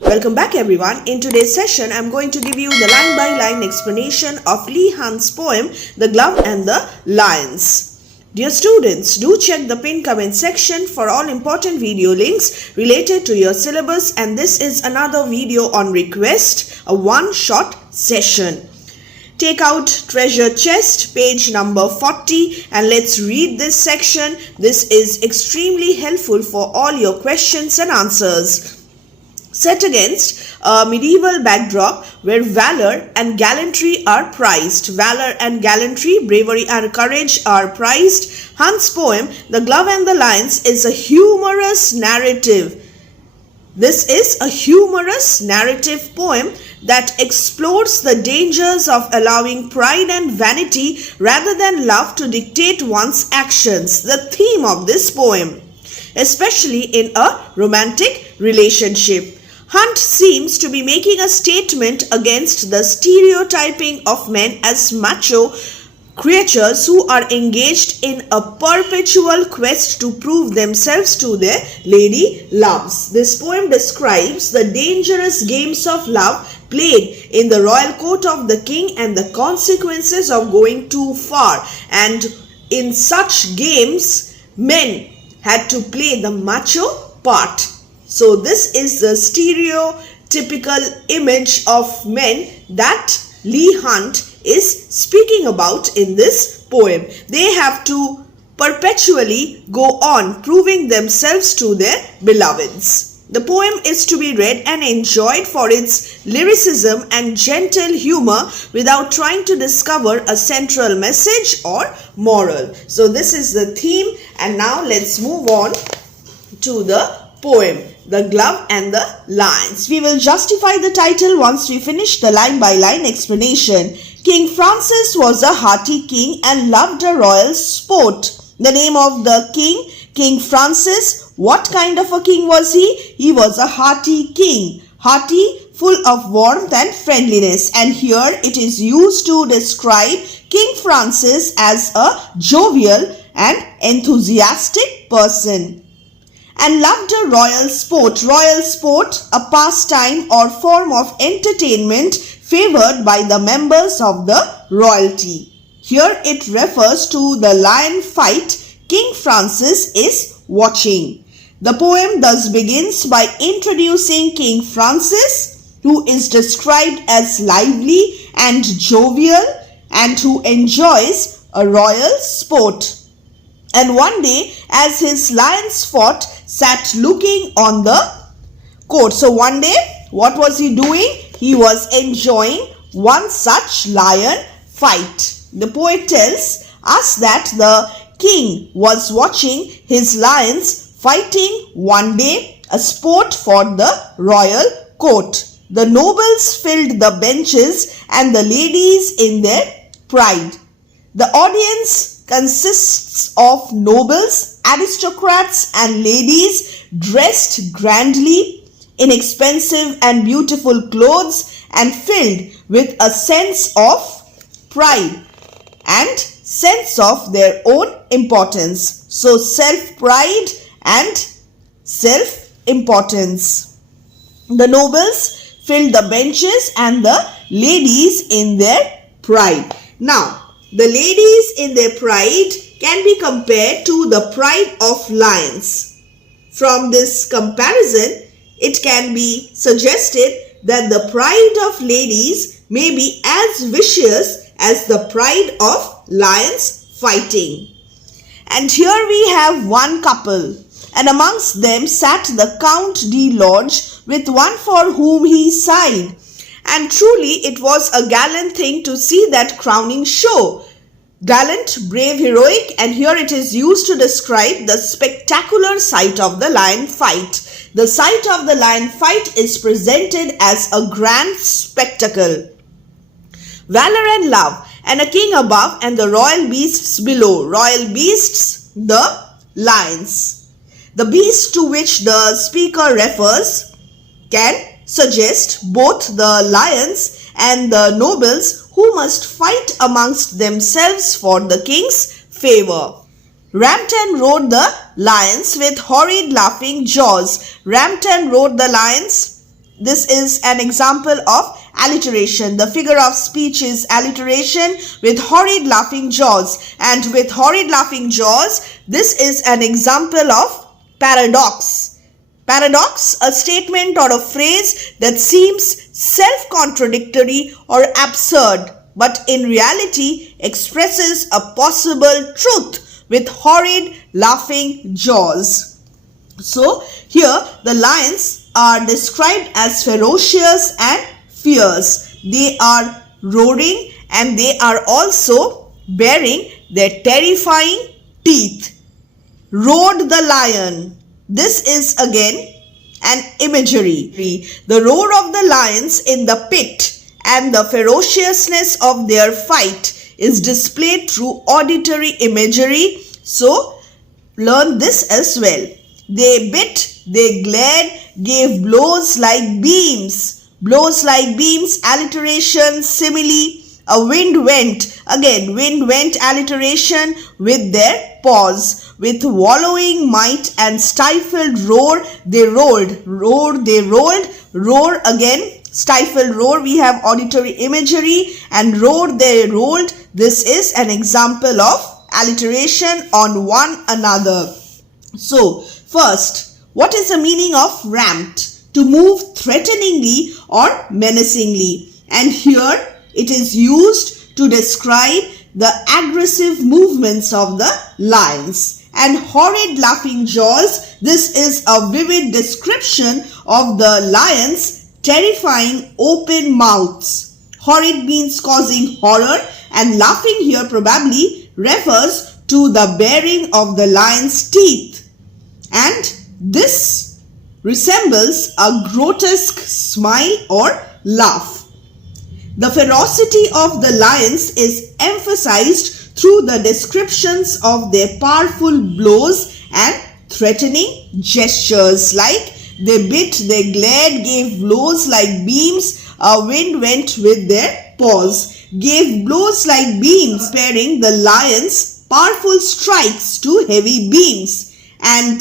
Welcome back everyone. In today's session, I'm going to give you the line-by-line explanation of Leigh Hunt's poem, The Glove and the Lions. Dear students, do check the pinned comment section for all important video links related to your syllabus, and this is another video on request, a one-shot session. Take out treasure chest, page number 40, and let's read this section. This is extremely helpful for all your questions and answers. Set against a medieval backdrop where valor and gallantry are prized. Valor and gallantry, bravery and courage are prized. Hunt's poem, The Glove and the Lions, is a humorous narrative. This is a humorous narrative poem that explores the dangers of allowing pride and vanity rather than love to dictate one's actions. The theme of this poem, especially in a romantic relationship. Hunt seems to be making a statement against the stereotyping of men as macho creatures who are engaged in a perpetual quest to prove themselves to their lady loves. This poem describes the dangerous games of love played in the royal court of the king and the consequences of going too far. And in such games, men had to play the macho part. So this is the stereotypical image of men that Leigh Hunt is speaking about in this poem. They have to perpetually go on proving themselves to their beloveds. The poem is to be read and enjoyed for its lyricism and gentle humor without trying to discover a central message or moral. So this is the theme, and now let's move on to the poem, The Glove and the Lions. We will justify the title once we finish the line-by-line explanation. King Francis was a hearty king and loved a royal sport. The name of the king, King Francis. What kind of a king was he? He was a hearty king. Hearty, full of warmth and friendliness. And here it is used to describe King Francis as a jovial and enthusiastic person. And loved a royal sport. Royal sport, a pastime or form of entertainment favored by the members of the royalty. Here it refers to the lion fight King Francis is watching. The poem thus begins by introducing King Francis, who is described as lively and jovial and who enjoys a royal sport. And one day, as his lions fought, sat looking on the court. So one day, what was he doing? He was enjoying one such lion fight. The poet tells us that the king was watching his lions fighting one day, a sport for the royal court. The nobles filled the benches and the ladies in their pride. The audience consists of nobles, aristocrats and ladies dressed grandly in expensive and beautiful clothes and filled with a sense of pride and sense of their own importance. So self-pride and self-importance. The nobles filled the benches and the ladies in their pride. Now, the ladies in their pride can be compared to the pride of lions. From this comparison, it can be suggested that the pride of ladies may be as vicious as the pride of lions fighting. And here we have one couple, and amongst them sat the Count de Lodge with one for whom he sighed. And truly it was a gallant thing to see that crowning show. Gallant, brave, heroic, and here it is used to describe the spectacular sight of the lion fight. The sight of the lion fight is presented as a grand spectacle. Valor and love, and a king above and the royal beasts below. Royal beasts, the lions. The beast to which the speaker refers can suggest both the lions and the nobles who must fight amongst themselves for the king's favor. Ramped and rode the lions with horrid laughing jaws. Ramped and rode the lions This is an example of alliteration. The figure of speech is alliteration with horrid laughing jaws. And with horrid laughing jaws, this is an example of paradox. Paradox, a statement or a phrase that seems self-contradictory or absurd, but in reality expresses a possible truth with horrid laughing jaws. So here the lions are described as ferocious and fierce. They are roaring and they are also baring their terrifying teeth. Roared the lion. This is again an imagery. The roar of the lions in the pit and the ferociousness of their fight is displayed through auditory imagery. So learn this as well. They bit, they glared, gave blows like beams. Blows like beams, alliteration, simile. A wind went, again wind went, alliteration, with their paws. With wallowing might and stifled roar, they rolled. Roar, they rolled. Roar, again stifled roar. We have auditory imagery. And roar, they rolled. This is an example of alliteration on one another. So first, what is the meaning of ramped? To move threateningly or menacingly. And here it is used to describe the aggressive movements of the lions. And horrid laughing jaws, this is a vivid description of the lions' terrifying open mouths. Horrid means causing horror, and laughing here probably refers to the baring of the lion's teeth. And this resembles a grotesque smile or laugh. The ferocity of the lions is emphasized through the descriptions of their powerful blows and threatening gestures, like they bit, they glared, gave blows like beams, a wind went with their paws. Gave blows like beams, comparing the lions' powerful strikes to heavy beams. And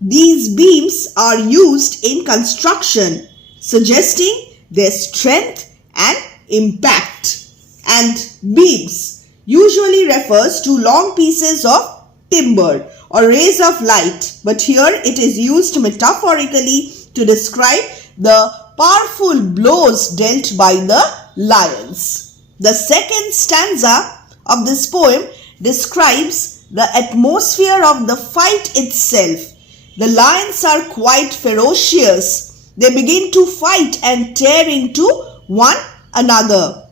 these beams are used in construction, suggesting their strength and impact. And beams usually refers to long pieces of timber or rays of light, but here it is used metaphorically to describe the powerful blows dealt by the lions. The second stanza of this poem describes the atmosphere of the fight itself. The lions are quite ferocious. They begin to fight and tear into one another.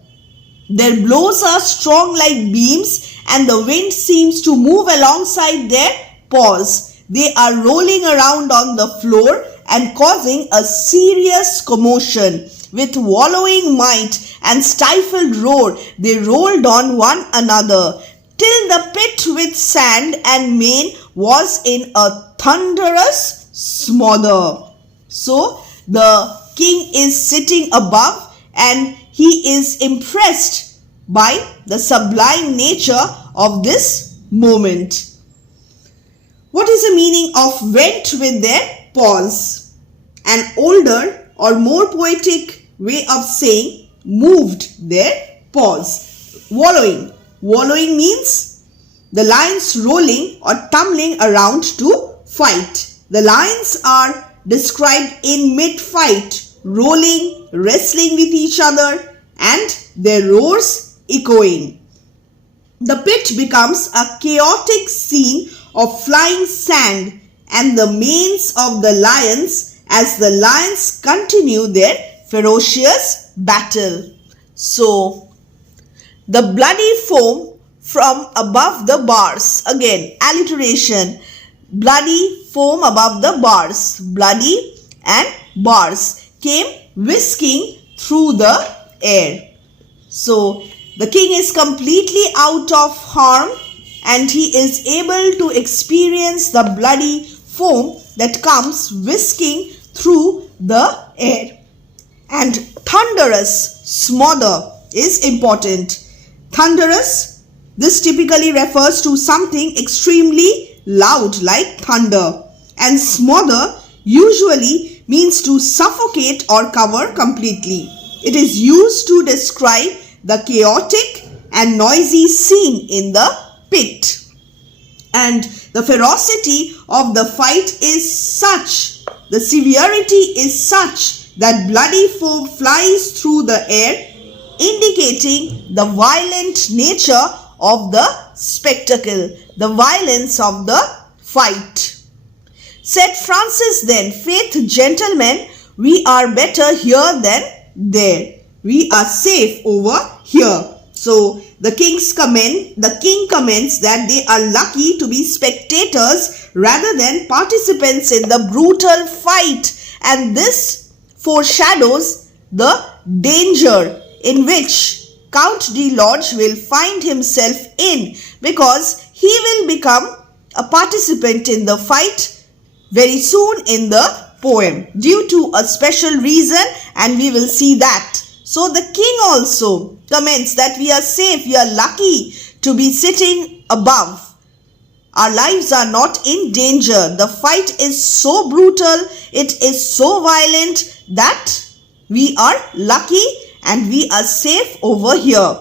Their blows are strong like beams, and the wind seems to move alongside their paws. They are rolling around on the floor and causing a serious commotion. With wallowing might and stifled roar, they rolled on one another, till the pit with sand and mane was in a thunderous smother. So the king is sitting above and he is impressed by the sublime nature of this moment. What is the meaning of went with their paws? An older or more poetic way of saying moved their paws. Wallowing. Wallowing means the lions rolling or tumbling around to fight. The lions are described in mid-fight, rolling, wrestling with each other, and their roars echoing. The pit becomes a chaotic scene of flying sand and the manes of the lions as the lions continue their ferocious battle. So, the bloody foam from above the bars. Again, alliteration. Bloody foam above the bars. Bloody and bars came whisking through the air. So, the king is completely out of harm and he is able to experience the bloody foam that comes whisking through the air. And thunderous, smother is important. Thunderous, this typically refers to something extremely loud like thunder, and smother usually means to suffocate or cover completely. It is used to describe the chaotic and noisy scene in the pit. And the ferocity of the fight is such, the severity is such that bloody foam flies through the air, indicating the violent nature of the spectacle, the violence of the fight. Said Francis then, "Faith, gentlemen, we are better here than there. We are safe over here." So the king comments that they are lucky to be spectators rather than participants in the brutal fight, and this foreshadows the danger in which Count de Lodge will find himself in, because he will become a participant in the fight very soon in the poem due to a special reason, and we will see that. So the king also comments that we are safe, we are lucky to be sitting above. Our lives are not in danger. The fight is so brutal, it is so violent that we are lucky and we are safe over here.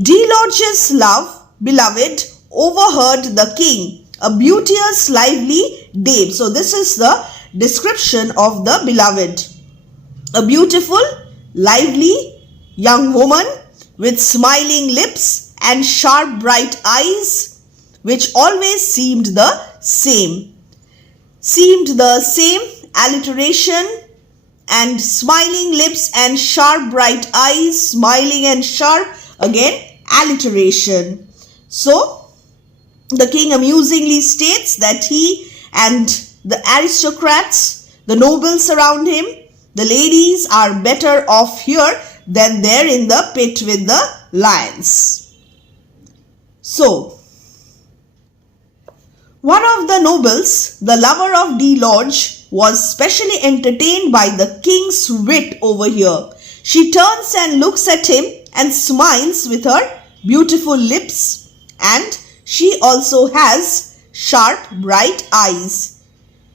De Lodge's beloved overheard the king, a beauteous, lively dame. So this is the description of the beloved. A beautiful, lively young woman with smiling lips and sharp bright eyes, which always seemed the same. Alliteration, and smiling lips and sharp bright eyes, smiling and sharp, again alliteration. So the king amusingly states that he and the aristocrats, the nobles around him, the ladies are better off here than there in the pit with the lions. So one of the nobles, the lover of de Lodge, was specially entertained by the king's wit over here. She turns and looks at him and smiles with her beautiful lips, and she also has sharp bright eyes.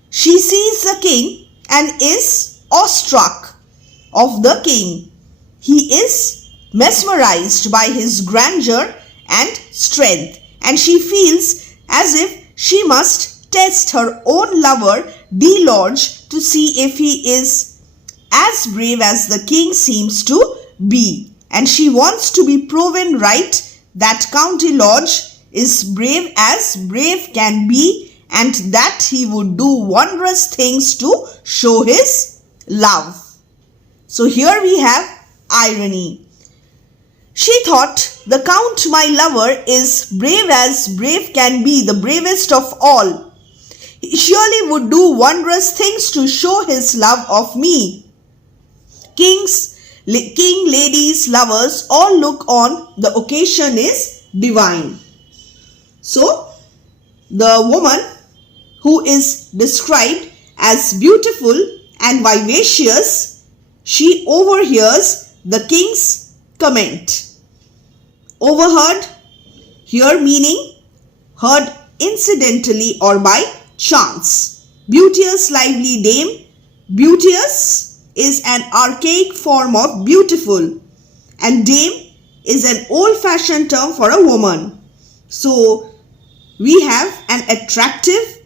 She sees the king and is awestruck of the king. He is mesmerized by his grandeur and strength, and she feels as if she must test her own lover de Lodge to see if he is as brave as the king seems to be. And she wants to be proven right that Count de Lodge is brave as brave can be, and that he would do wondrous things to show his love. So here we have irony. She thought, the Count, my lover, is brave as brave can be, the bravest of all. He surely would do wondrous things to show his love of me. King, ladies, lovers all look on. The occasion is divine. So the woman who is described as beautiful and vivacious, she overhears the king's comment. Overheard here meaning heard incidentally or by chance. Beauteous, lively dame. Beauteous is an archaic form of beautiful, and dame is an old-fashioned term for a woman. So we have an attractive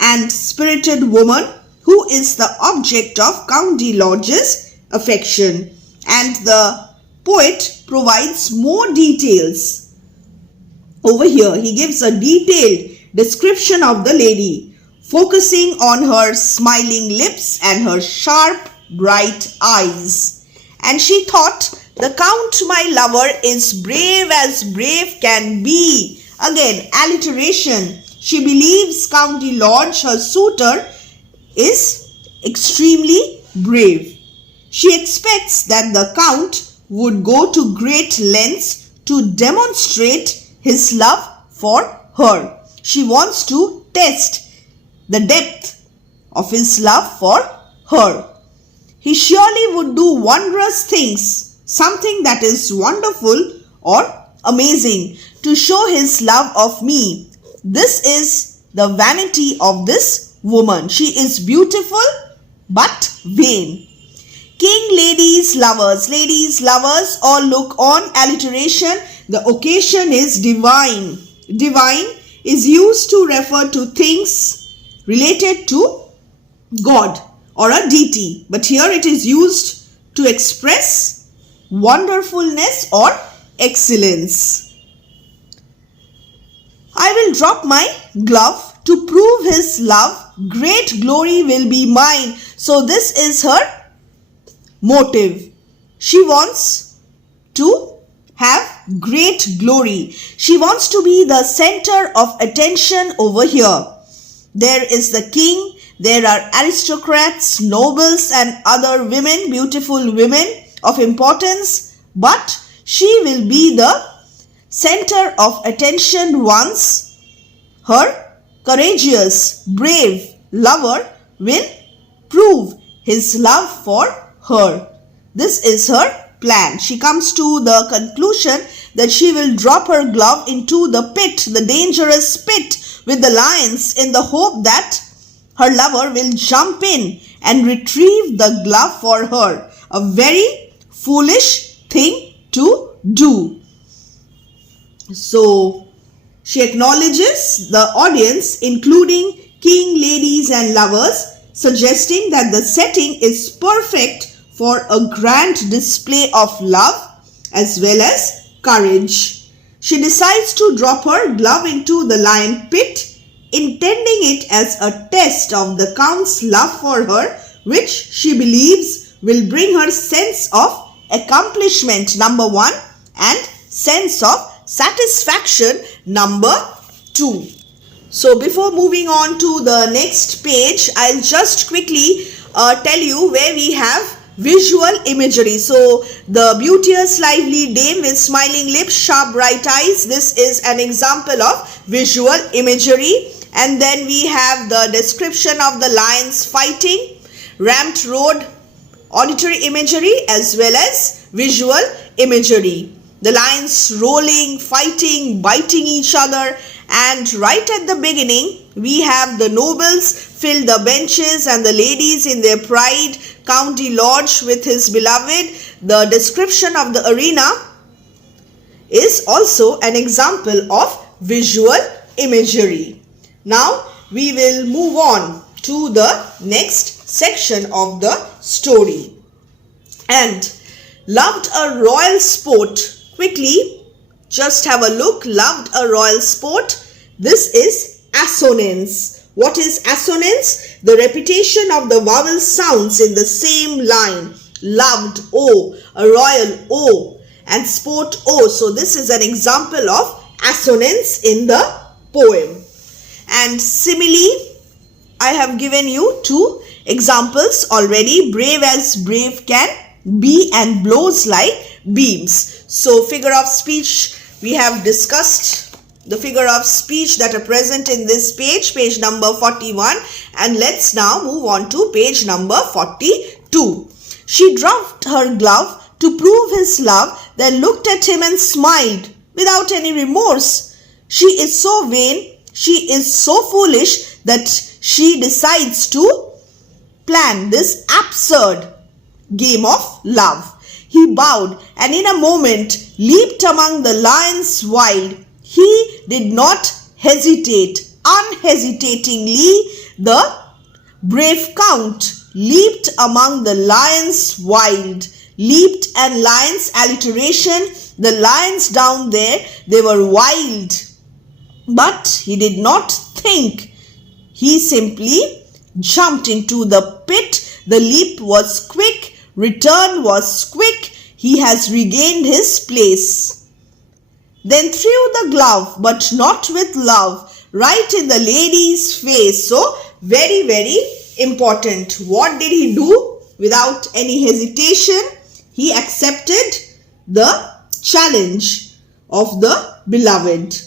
and spirited woman who is the object of Count de Lodge's affection, and the poet provides more details. Over here he gives a detailed description of the lady, focusing on her smiling lips and her sharp bright eyes. And she thought, the Count, my lover, is brave as brave can be. Again, alliteration. She believes Count de Lodge, her suitor, is extremely brave. She expects that the Count would go to great lengths to demonstrate his love for her. She wants to test the depth of his love for her. He surely would do wondrous things, something that is wonderful or amazing, to show his love of me. This is the vanity of this woman. She is beautiful, but vain. King, ladies, lovers all look on. Alliteration. The occasion is divine. Divine is used to refer to things related to God or a deity. But here it is used to express wonderfulness or excellence. I will drop my glove to prove his love. Great glory will be mine. So this is her motive. She wants to have great glory. She wants to be the center of attention over here. There is the king. There are aristocrats, nobles and other women, beautiful women of importance. But she will be the center of attention once her courageous, brave lover will prove his love for her. This is her plan. She comes to the conclusion that she will drop her glove into the pit, the dangerous pit with the lions, in the hope that her lover will jump in and retrieve the glove for her. A very foolish thing to do. So she acknowledges the audience, including king, ladies and lovers, suggesting that the setting is perfect for a grand display of love as well as courage. She decides to drop her glove into the lion pit, intending it as a test of the count's love for her, which she believes will bring her sense of accomplishment, number 1, and sense of satisfaction, number 2. So before moving on to the next page, I'll just quickly tell you where we have visual imagery. So the beauteous lively dame with smiling lips, sharp bright eyes. This is an example of visual imagery. And then we have the description of the lions fighting, ramped road, auditory imagery as well as visual imagery. The lions rolling, fighting, biting each other. And right at the beginning, we have the nobles fill the benches and the ladies in their pride, county lodge with his beloved. The description of the arena is also an example of visual imagery. Now, we will move on to the next section of the story. And loved a royal sport. Quickly, just have a look. Loved a royal sport. This is assonance. What is assonance? The repetition of the vowel sounds in the same line. Loved, O, a royal O, and sport O. So this is an example of assonance in the poem. And simile, I have given you 2 examples already. Brave as brave can be and blows like beams. So figure of speech, we have discussed the figure of speech that are present in this page, page number 41. And let's now move on to page number 42. She dropped her glove to prove his love, then looked at him and smiled without any remorse. She is so vain, she is so foolish that she decides to plan this absurd game of love. He bowed and in a moment leaped among the lions wild. He did not hesitate. Unhesitatingly, the brave count leaped among the lions wild. Leaped and lions, alliteration. The lions down there, they were wild. But he did not think. He simply jumped into the pit. The leap was quick. Return was quick. He has regained his place. Then threw the glove, but not with love, right in the lady's face. So, very, very important. What did he do? Without any hesitation, he accepted the challenge of the beloved.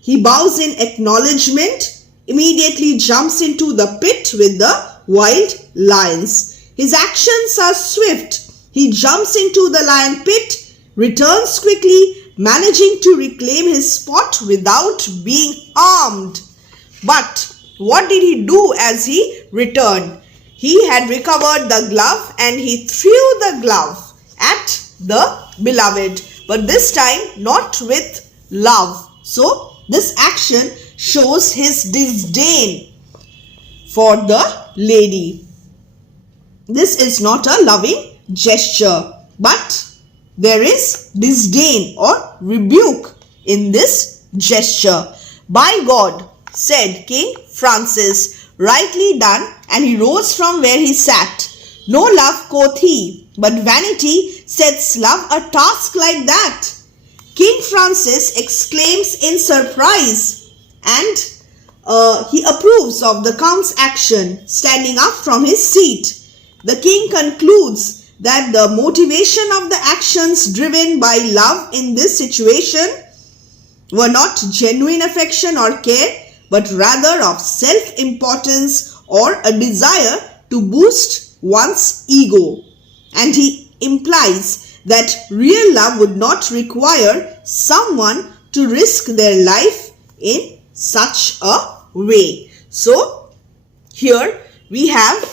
He bows in acknowledgement, immediately jumps into the pit with the wild lions. His actions are swift. He jumps into the lion pit, returns quickly, managing to reclaim his spot without being harmed. But what did he do as he returned? he had recovered the glove and he threw the glove at the beloved, but this time not with love. So this action shows his disdain for the lady. This is not a loving gesture, but there is disdain or rebuke in this gesture. "By God," said King Francis, "rightly done," and he rose from where he sat. "No love," quoth he, "but vanity sets love a task like that." King Francis exclaims in surprise, and he approves of the Count's action, standing up from his seat. The king concludes that the motivation of the actions driven by love in this situation were not genuine affection or care, but rather of self-importance or a desire to boost one's ego. And he implies that real love would not require someone to risk their life in such a way. So here we have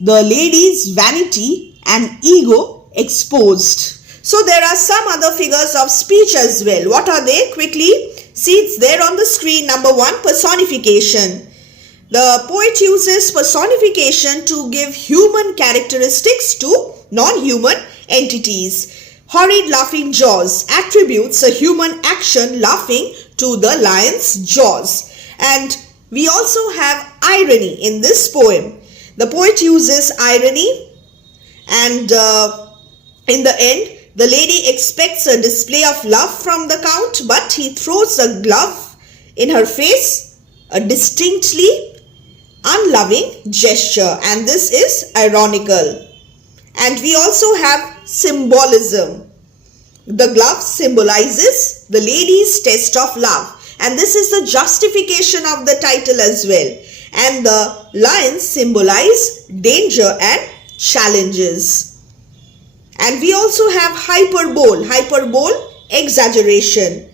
the lady's vanity and ego exposed. So there are some other figures of speech as well. What are they? Quickly see, it's there on the screen. Number 1, personification. The poet uses personification to give human characteristics to non-human entities. Horrid laughing jaws attributes a human action laughing to the lion's jaws. And we also have irony in this poem. The poet uses irony, and in the end, the lady expects a display of love from the Count, but he throws a glove in her face, a distinctly unloving gesture, and this is ironical. And we also have symbolism. The glove symbolizes the lady's test of love, and this is the justification of the title as well. And the lions symbolize danger and challenges. And we also have hyperbole. Hyperbole, exaggeration.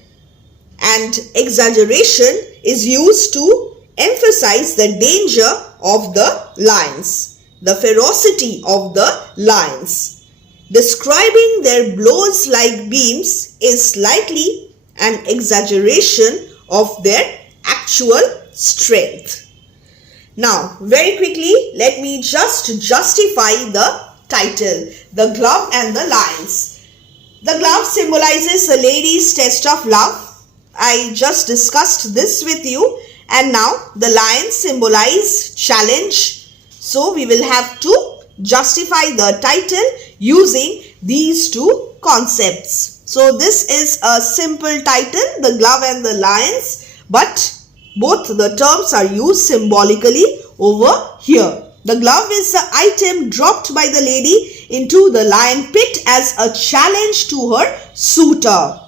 And exaggeration is used to emphasize the danger of the lions, the ferocity of the lions. Describing their blows like beams is slightly an exaggeration of their actual strength. Now, very quickly, let me just justify the title, The Glove and the Lions. The glove symbolizes a lady's test of love. I just discussed this with you. And now, the lions symbolize challenge. So, we will have to justify the title using these two concepts. So, this is a simple title, The Glove and the Lions, but both the terms are used symbolically over here. The glove is the item dropped by the lady into the lion pit as a challenge to her suitor.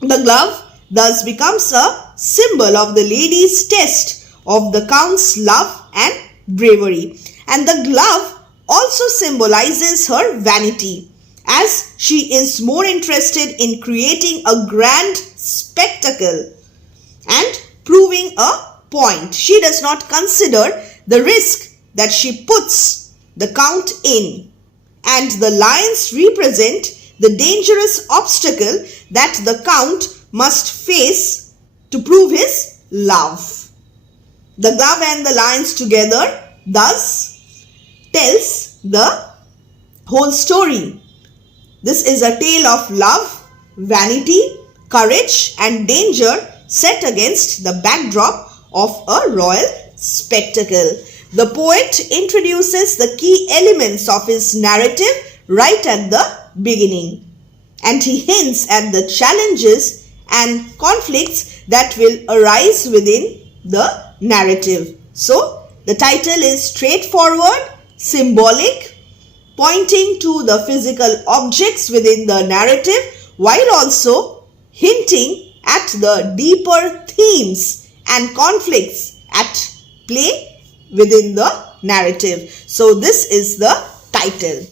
The glove thus becomes a symbol of the lady's test of the Count's love and bravery. And the glove also symbolizes her vanity, as she is more interested in creating a grand spectacle and proving a point. She does not consider the risk that she puts the Count in. And the lions represent the dangerous obstacle that the Count must face to prove his love. The glove and the lions together thus tells the whole story. This is a tale of love, vanity, courage and danger set against the backdrop of a royal spectacle. The poet introduces the key elements of his narrative right at the beginning, and he hints at the challenges and conflicts that will arise within the narrative. So, the title is straightforward, symbolic, pointing to the physical objects within the narrative, while also hinting at the deeper themes and conflicts at play within the narrative. So this is the title.